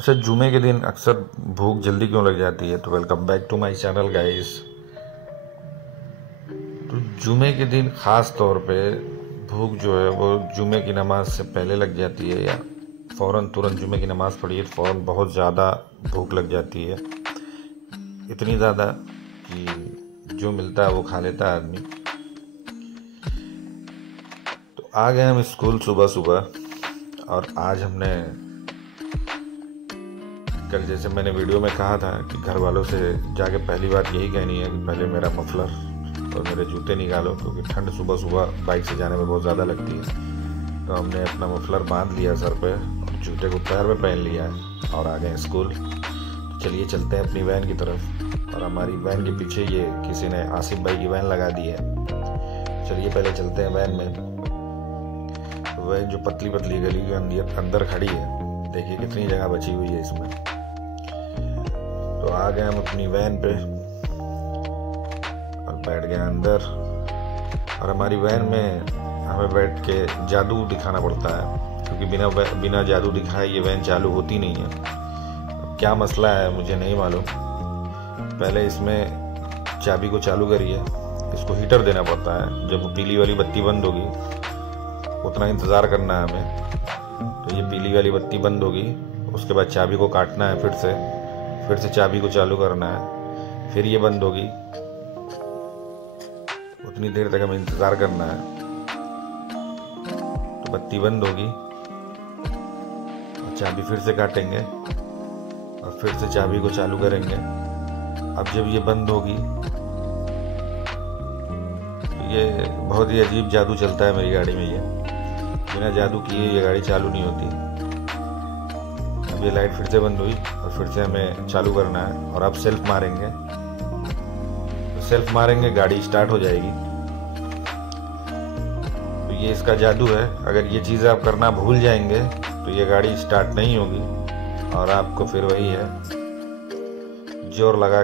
अच्छा, जुमे के दिन अक्सर भूख जल्दी क्यों लग जाती है? तो welcome back to my channel guys. तो जुमे के दिन ख़ास तौर पे भूख जो है वो जुमे की नमाज से पहले लग जाती है, या फ़ौरन तुरंत जुमे की नमाज़ पढ़िए तो फ़ौरन बहुत ज़्यादा भूख लग जाती है। इतनी ज़्यादा कि जो मिलता है वो खा लेता है आदमी। तो आ गए हम स्कूल सुबह सुबह, और आज हमने कल जैसे मैंने वीडियो में कहा था कि घर वालों से जाके पहली बात यही कहनी है कि पहले मेरा मफलर और मेरे जूते निकालो, क्योंकि ठंड सुबह सुबह बाइक से जाने में बहुत ज़्यादा लगती है। तो हमने अपना मफलर बांध लिया सर पे और जूते को पैर में पहन लिया है और आ गए स्कूल। तो चलिए चलते हैं अपनी वैन की तरफ, और हमारी वैन के पीछे ये किसी ने आसिफ भाई की वैन लगा दी है। चलिए पहले चलते हैं वैन में। वैन जो पतली पतली गली के अंदर खड़ी है, देखिए कितनी जगह बची हुई है इसमें। तो आ गए हम अपनी वैन पे और बैठ गए अंदर, और हमारी वैन में हमें बैठ के जादू दिखाना पड़ता है, क्योंकि बिना जादू दिखाए ये वैन चालू होती नहीं है। अब क्या मसला है मुझे नहीं मालूम। पहले इसमें चाबी को चालू करिए, इसको हीटर देना पड़ता है। जब वो पीली वाली बत्ती बंद होगी उतना इंतज़ार करना है हमें। तो ये पीली वाली बत्ती बंद होगी, उसके बाद चाबी को काटना है, फिर से चाबी को चालू करना है, फिर ये बंद होगी, उतनी देर तक हमें इंतज़ार करना है। तो बत्ती बंद होगी और चाबी फिर से काटेंगे और फिर से चाबी को चालू करेंगे। अब जब ये बंद होगी तो ये बहुत ही अजीब जादू चलता है मेरी गाड़ी में। ये बिना जादू किए ये गाड़ी चालू नहीं होती। अब ये लाइट फिर से बंद हुई और फिर से हमें चालू करना है, और अब सेल्फ मारेंगे, तो सेल्फ मारेंगे गाड़ी स्टार्ट हो जाएगी। तो ये इसका जादू है। अगर ये चीज़ आप करना भूल जाएंगे तो ये गाड़ी स्टार्ट नहीं होगी, और आपको फिर वही है, जोर लगा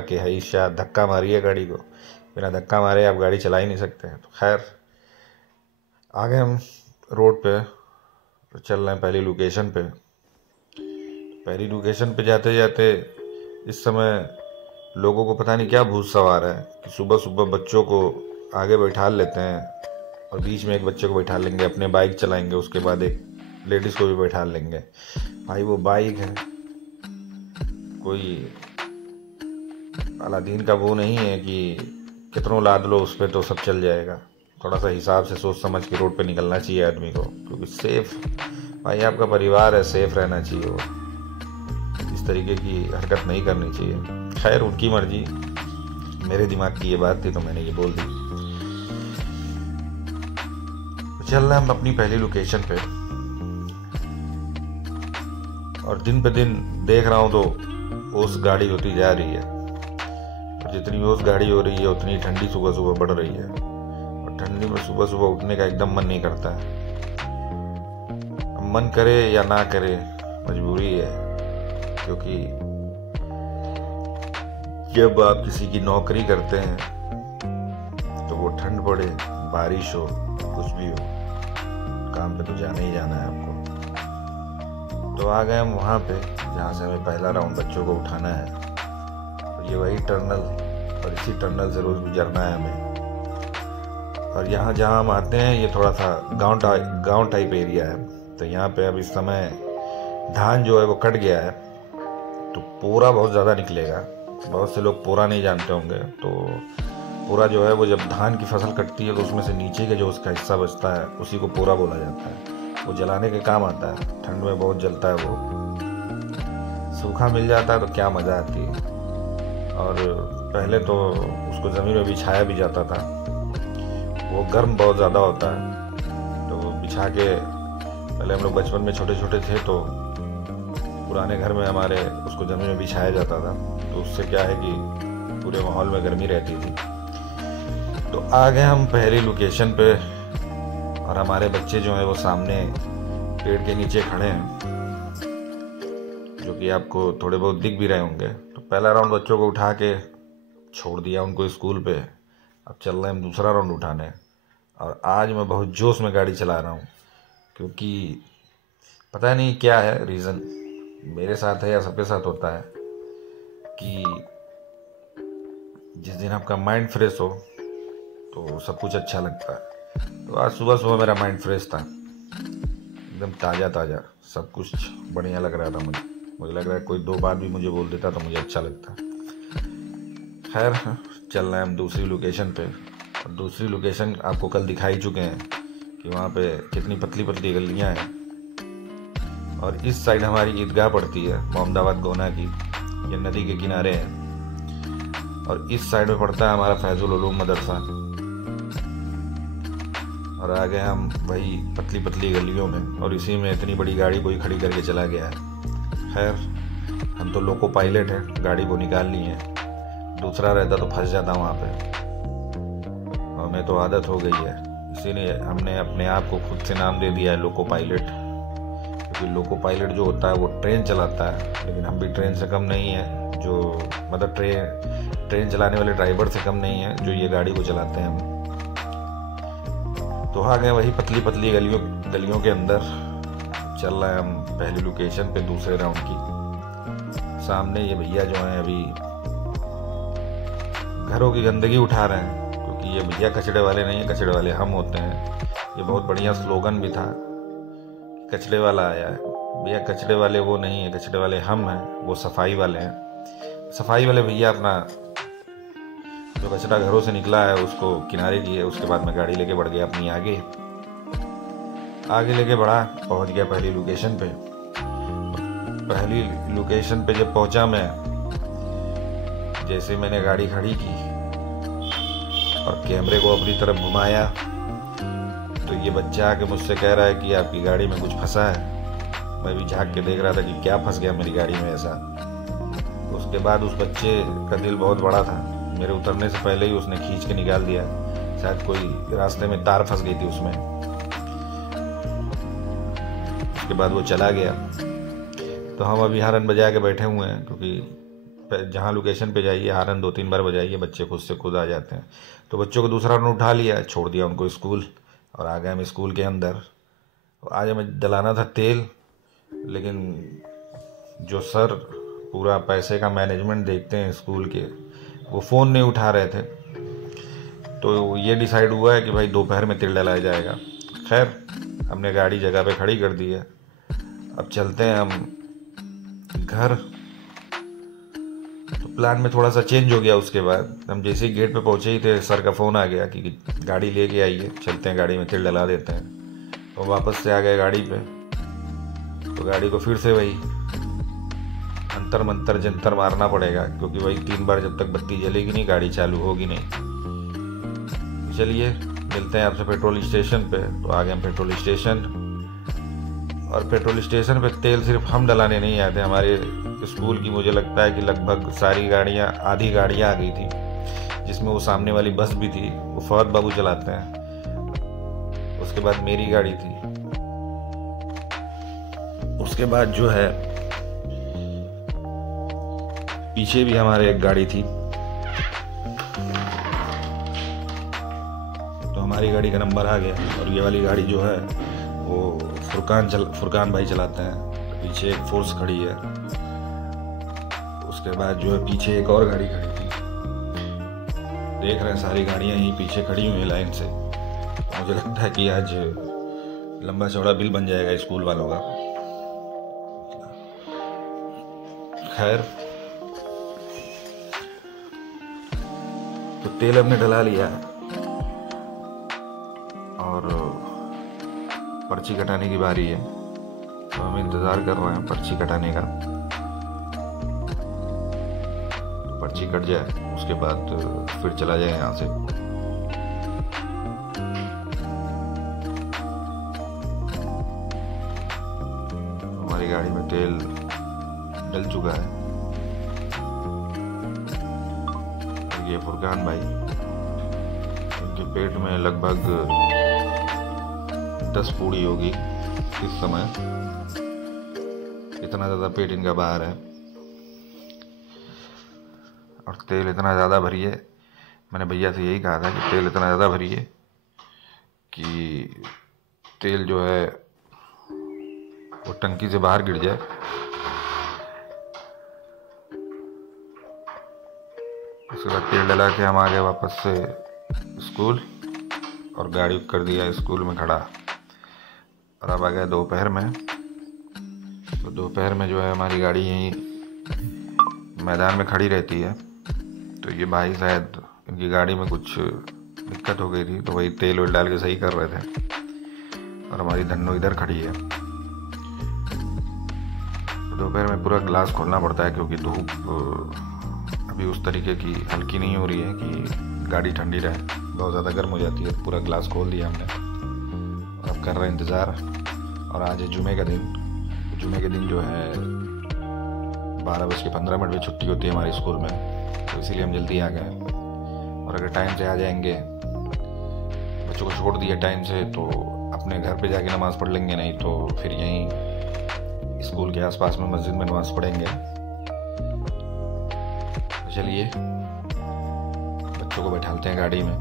के हईशा धक्का मारिए गाड़ी को। बिना धक्का मारे आप गाड़ी चला ही नहीं सकते। तो खैर आ गए हम रोड पे, तो चल रहे हैं पहली लोकेशन पे। पहली लोकेशन पे जाते जाते इस समय लोगों को पता नहीं क्या भूत सवार है कि सुबह सुबह बच्चों को आगे बैठा लेते हैं और बीच में एक बच्चे को बैठा लेंगे, अपने बाइक चलाएंगे, उसके बाद एक लेडीज़ को भी बैठा लेंगे। भाई वो बाइक है, कोई अलादीन का वो नहीं है कि कितनों लाद लो उस पर तो सब चल जाएगा। थोड़ा सा हिसाब से सोच समझ के रोड पे निकलना चाहिए आदमी को, क्योंकि सेफ, भाई आपका परिवार है, सेफ रहना चाहिए। वो इस तरीके की हरकत नहीं करनी चाहिए। खैर उनकी मर्जी, मेरे दिमाग की ये बात थी तो मैंने ये बोल दी। तो चल रहे हम अपनी पहली लोकेशन पे, और दिन पे दिन देख रहा हूँ तो ओस गाड़ी होती जा रही है, और जितनी ओस गाड़ी हो रही है उतनी ठंडी सुबह सुबह बढ़ रही है, और ठंडी में सुबह सुबह उठने का एकदम मन नहीं करता है। मन करे या ना करे मजबूरी है, क्योंकि जब आप किसी की नौकरी करते हैं तो वो ठंड पड़े, बारिश हो, कुछ भी हो, काम पे तो जाना ही जाना है आपको। तो आ गए हम वहाँ पे जहाँ से हमें पहला राउंड बच्चों को उठाना है। तो ये वही टर्नल, और इसी टर्नल से रोज़ गुजरना है हमें। और यहाँ जहाँ हम आते हैं ये थोड़ा सा गांव टाइप एरिया है। तो यहाँ पे अब इस समय धान जो है वो कट गया है, तो पोरा बहुत ज़्यादा निकलेगा। बहुत से लोग पोरा नहीं जानते होंगे। तो पोरा जो है वो जब धान की फसल कटती है तो उसमें से नीचे के जो उसका हिस्सा बचता है उसी को पोरा बोला जाता है। वो जलाने के काम आता है, ठंड में बहुत जलता है वो। सूखा मिल जाता है तो क्या मज़ा आती है। और पहले तो उसको ज़मीन में बिछाया भी जाता था, वो गर्म बहुत ज़्यादा होता है। तो बिछा के, पहले हम लोग बचपन में छोटे छोटे थे तो पुराने घर में हमारे उसको ज़मीन में बिछाया जाता था, तो उससे क्या है कि पूरे माहौल में गर्मी रहती थी। तो आ गए हम पहली लोकेशन पे, और हमारे बच्चे जो हैं वो सामने पेड़ के नीचे खड़े हैं, जो कि आपको थोड़े बहुत दिख भी रहे होंगे। तो पहला राउंड बच्चों को उठा के छोड़ दिया उनको स्कूल पे। अब चल रहे हैं हम दूसरा राउंड उठाने, और आज मैं बहुत जोश में गाड़ी चला रहा हूँ, क्योंकि पता नहीं क्या है रीज़न, मेरे साथ है या सबके साथ होता है कि जिस दिन आपका माइंड फ्रेश हो तो सब कुछ अच्छा लगता है। तो आज सुबह सुबह मेरा माइंड फ्रेश था, एकदम ताज़ा ताज़ा, सब कुछ बढ़िया लग रहा था। मुझे लग रहा है कोई 2 बात भी मुझे बोल देता तो मुझे अच्छा लगता। खैर, चल रहे हैं हम दूसरी लोकेशन पे। और दूसरी लोकेशन आपको कल दिखाई चुके हैं कि वहाँ पे कितनी पतली पतली गलियाँ हैं। और इस साइड हमारी ईदगाह पड़ती है मोहम्मदाबाद गोना की, ये नदी के किनारे है। और इस साइड में पड़ता है हमारा फैजुल उलूम मदरसा। और आगे हम वही पतली पतली गलियों में, और इसी में इतनी बड़ी गाड़ी कोई खड़ी करके चला गया है। खैर, हम तो लोको पायलट हैं, गाड़ी को निकाल लिए हैं। दूसरा रहता तो फंस जाता वहाँ पे। हमें तो आदत हो गई है, इसीलिए हमने अपने आप को खुद से नाम दे दिया है लोको पायलट। क्योंकि लोको पायलट जो होता है वो ट्रेन चलाता है, लेकिन हम भी ट्रेन से कम नहीं है, जो मतलब ट्रेन चलाने वाले ड्राइवर से कम नहीं है जो ये गाड़ी को चलाते हैं हम। तो आ गए वही पतली पतली गलियों के अंदर। चल रहे हैं हम पहली लोकेशन पे दूसरे राउंड की। सामने ये भैया जो हैं अभी घरों की गंदगी उठा रहे हैं, क्योंकि ये भैया कचड़े वाले नहीं है, कचड़े वाले हम होते हैं। ये बहुत बढ़िया स्लोगन भी था, कचड़े वाला आया है। भैया कचड़े वाले वो नहीं है, कचड़े वाले हम हैं, वो सफाई वाले हैं। सफाई वाले भैया अपना जो कचरा घरों से निकला है उसको किनारे किए, उसके बाद मैं गाड़ी लेके बढ़ गया अपनी आगे लेके बढ़ा, पहुंच गया पहली लोकेशन पे। पहली लोकेशन पे जब पहुंचा मैं, जैसे मैंने गाड़ी खड़ी की और कैमरे को अपनी तरफ घुमाया, तो ये बच्चा आके मुझसे कह रहा है कि आपकी गाड़ी में कुछ फंसा है। मैं भी झांक के देख रहा था कि क्या फंस गया मेरी गाड़ी में ऐसा। उसके बाद उस बच्चे का दिल बहुत बड़ा था, मेरे उतरने से पहले ही उसने खींच के निकाल दिया। शायद कोई रास्ते में तार फंस गई थी उसमें। उसके बाद वो चला गया। तो हम अभी हारन बजा के बैठे हुए हैं, क्योंकि जहाँ लोकेशन पे जाइए हारन 2-3 बार बजाइए, बच्चे खुद से खुद आ जाते हैं। तो बच्चों को दूसरा राउंड उठा लिया, छोड़ दिया उनको स्कूल, और आ गए हम स्कूल के अंदर। आज हमें डलाना था तेल, लेकिन जो सर पूरा पैसे का मैनेजमेंट देखते हैं स्कूल के, वो फ़ोन नहीं उठा रहे थे। तो ये डिसाइड हुआ है कि भाई दोपहर में तेल डलाया जाएगा। खैर, हमने गाड़ी जगह पे खड़ी कर दी है। अब चलते हैं हम घर। तो प्लान में थोड़ा सा चेंज हो गया। उसके बाद हम जैसे ही गेट पे पहुंचे ही थे, सर का फ़ोन आ गया कि गाड़ी लेके आइए, चलते हैं गाड़ी में तेल डला देते हैं। तो वापस से आ गए गाड़ी पे। तो गाड़ी को फिर से वही अंतर मंतर जंतर मारना पड़ेगा, क्योंकि वही 3 बार जब तक बत्ती जलेगी नहीं गाड़ी चालू होगी नहीं। तो चलिए मिलते हैं आपसे पेट्रोल स्टेशन पे। तो आ गए हम पेट्रोल स्टेशन। और पेट्रोल स्टेशन पे तेल सिर्फ हम डलाने नहीं आते, हमारे स्कूल की मुझे लगता है कि लगभग सारी गाड़ियाँ, आधी गाड़ियाँ आ गई थी, जिसमें वो सामने वाली बस भी थी, वो फौद बाबू चलाते हैं। उसके बाद मेरी गाड़ी थी। उसके बाद जो है पीछे भी हमारे एक गाड़ी थी। तो हमारी गाड़ी का नंबर आ गया, और ये वाली गाड़ी जो है वो फुरकान भाई चलाते हैं। पीछे एक फोर्स खड़ी है। उसके बाद जो है पीछे एक और गाड़ी खड़ी थी। देख रहे हैं सारी गाड़ियां यहीं पीछे खड़ी हुई हैं लाइन से। तो मुझे लगता है कि आज लंबा चौड़ा बिल बन जाएगा स्कूल वालों का। खैर, तो तेल हमने डला लिया और पर्ची कटाने की बारी है। तो हम इंतज़ार कर रहे हैं पर्ची कटाने का। तो पर्ची कट जाए, उसके बाद फिर चला जाए यहाँ से। तो हमारी गाड़ी में तेल डल चुका है। और ये फुरकान भाई, इनके पेट में लगभग 10 पूड़ी होगी इस समय, इतना ज़्यादा पेट इनका बाहर है। और तेल इतना ज़्यादा भरिए, मैंने भैया से यही कहा था कि तेल इतना ज़्यादा भरिए कि तेल जो है वो टंकी से बाहर गिर जाए। उसके बाद तेल डला के हम आ गए वापस से स्कूल और गाड़ी कर दिया स्कूल में खड़ा। और अब आ गया दोपहर में। तो दोपहर में जो है हमारी गाड़ी यहीं मैदान में खड़ी रहती है। तो ये भाई शायद इनकी गाड़ी में कुछ दिक्कत हो गई थी, तो वही तेल वेल डाल के सही कर रहे थे। और हमारी धन्नो इधर खड़ी है। तो दोपहर में पूरा ग्लास खोलना पड़ता है क्योंकि धूप अभी उस तरीके की हल्की नहीं हो रही है कि गाड़ी ठंडी रहे, बहुत ज़्यादा गर्म हो जाती है। पूरा ग्लास खोल दिया हमने और अब कर रहे हैं इंतज़ार। और आज है जुमे का दिन। जुमे के दिन जो है 12:15 में छुट्टी होती है हमारे स्कूल में, तो इसीलिए हम जल्दी आ गए। और अगर टाइम से आ जाएंगे, बच्चों को छोड़ दिया टाइम से, तो अपने घर पे जाके नमाज़ पढ़ लेंगे, नहीं तो फिर यहीं स्कूल के आसपास में मस्जिद में नमाज़ पढ़ेंगे। तो चलिए बच्चों को बैठालते हैं गाड़ी में।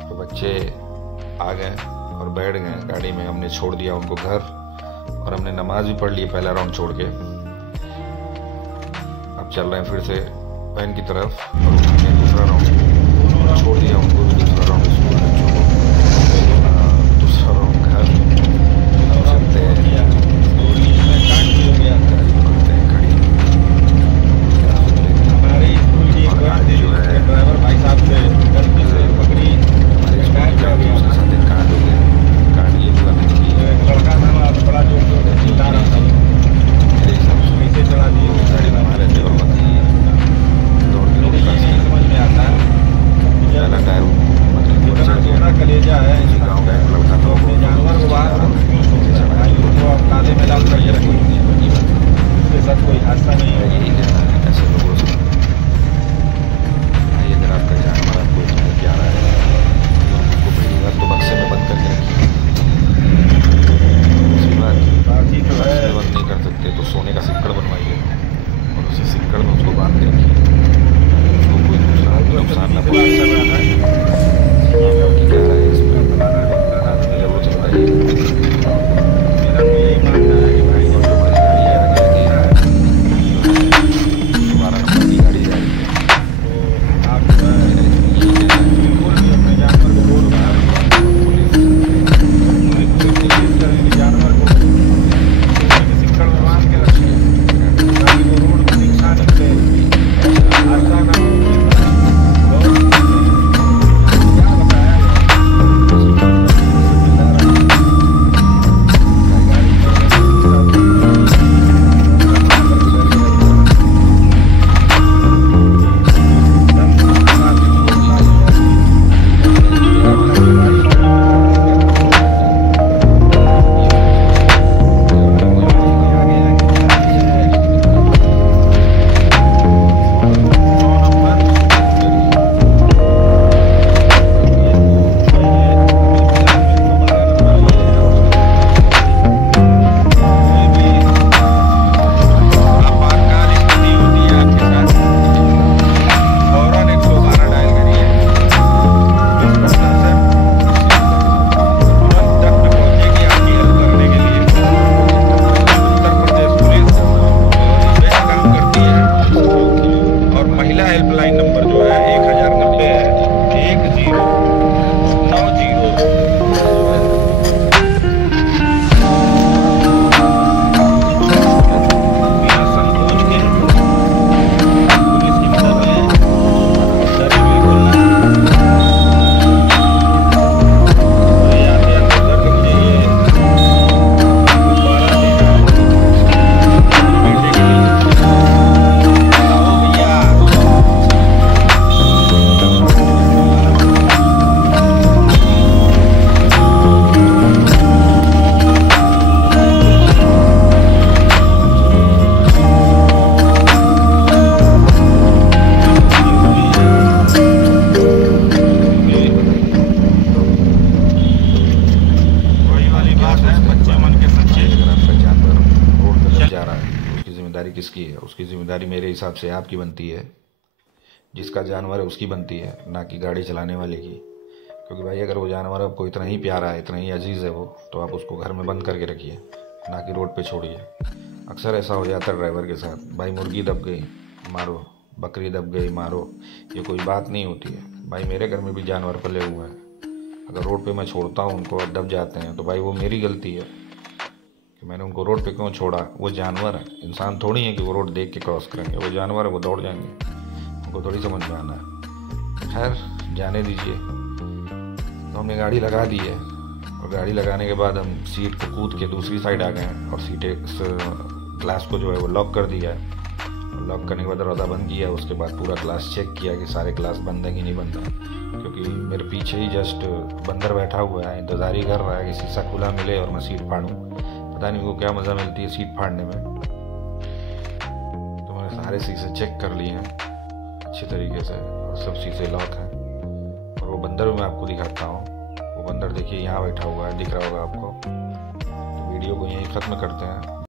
तो बच्चे आ गए और बैठ गए गाड़ी में। हमने छोड़ दिया उनको घर और हमने नमाज भी पढ़ ली पहला राउंड छोड़ के। अब चल रहे हैं फिर से वैन की तरफ और हमने दूसरा राउंड छोड़ दिया उनको भी। दूसरा राउंड स्कूल में दूसरा राउंड घर चलते हैं खड़ी। और आज जो है ड्राइवर भाई साहब से पकड़ी उसके साथ एक कांड हो गया। कांड ये हुआ लड़का था बड़ा जो चिल्ला रहा था, मेरे हिसाब से कैसे चला दिए गाड़ी बना रहे थे और पति दौड़ के लोग समझ में आता है। पहला टायर मतलब कलेजा है। इसी गाँव का एक लड़का था, वो जानवर को बाहर ताले में लाल करके रखी उसके साथ कोई हादसा नहीं है। यही कहना है ऐसे लोगों से। अगर आपका जानवर आपको इतना प्यारा है उसको पहली बात तो बक्से में बंद करके रखिए। दूसरी बात बक्से में बंद नहीं कर सकते तो सोने का सिक्कड़ बनवाइए और उसी सिक्कड़ में उसको बांध के रखिए, उसको कोई नुकसान ना पहुंचे। क्या है इसमें बताने जरूरत चाहिए। किसकी है? उसकी जिम्मेदारी मेरे हिसाब से आपकी बनती है। जिसका जानवर है उसकी बनती है, ना कि गाड़ी चलाने वाले की। क्योंकि भाई अगर वो जानवर आपको इतना ही प्यारा है, इतना ही अजीज़ है वो, तो आप उसको घर में बंद करके रखिए, ना कि रोड पे छोड़िए। अक्सर ऐसा हो जाता है ड्राइवर के साथ, भाई मुर्गी दब गई मारो, बकरी दब गई मारो, ये कोई बात नहीं होती है। भाई मेरे घर में भी जानवर पले हुए हैं, अगर रोड पे मैं छोड़ता हूँ उनको और दब जाते हैं तो भाई वो मेरी गलती है कि मैंने उनको रोड पे क्यों छोड़ा। वो जानवर है, इंसान थोड़ी है कि वो रोड देख के क्रॉस करेंगे, वो जानवर है, वो दौड़ जाएंगे, उनको थोड़ी समझ में आना है। खैर जाने दीजिए। तो हमने गाड़ी लगा दी है, और गाड़ी लगाने के बाद हम सीट को कूद के दूसरी साइड आ गए हैं और सीटें ग्लास को जो है वो लॉक कर दिया है। लॉक करने के बाद दरवाज़ा बंद किया, उसके बाद पूरा ग्लास चेक किया कि सारे ग्लास बंद है कि नहीं बंद है, क्योंकि मेरे पीछे ही जस्ट बंदर बैठा हुआ है, इंतज़ार ही कर रहा है कि शीशा खुला मिले और मैं सीट फाड़ूं। पता नहीं उनको क्या मज़ा मिलती है सीट फाड़ने में। तो मैंने सारे शीशे चेक कर लिए हैं अच्छी तरीके से, और सब शीशे लॉक हैं। और वो बंदर भी मैं आपको दिखाता हूँ। वो बंदर देखिए यहाँ बैठा हुआ है, दिख रहा होगा आपको। तो वीडियो को यहीं ख़त्म करते हैं।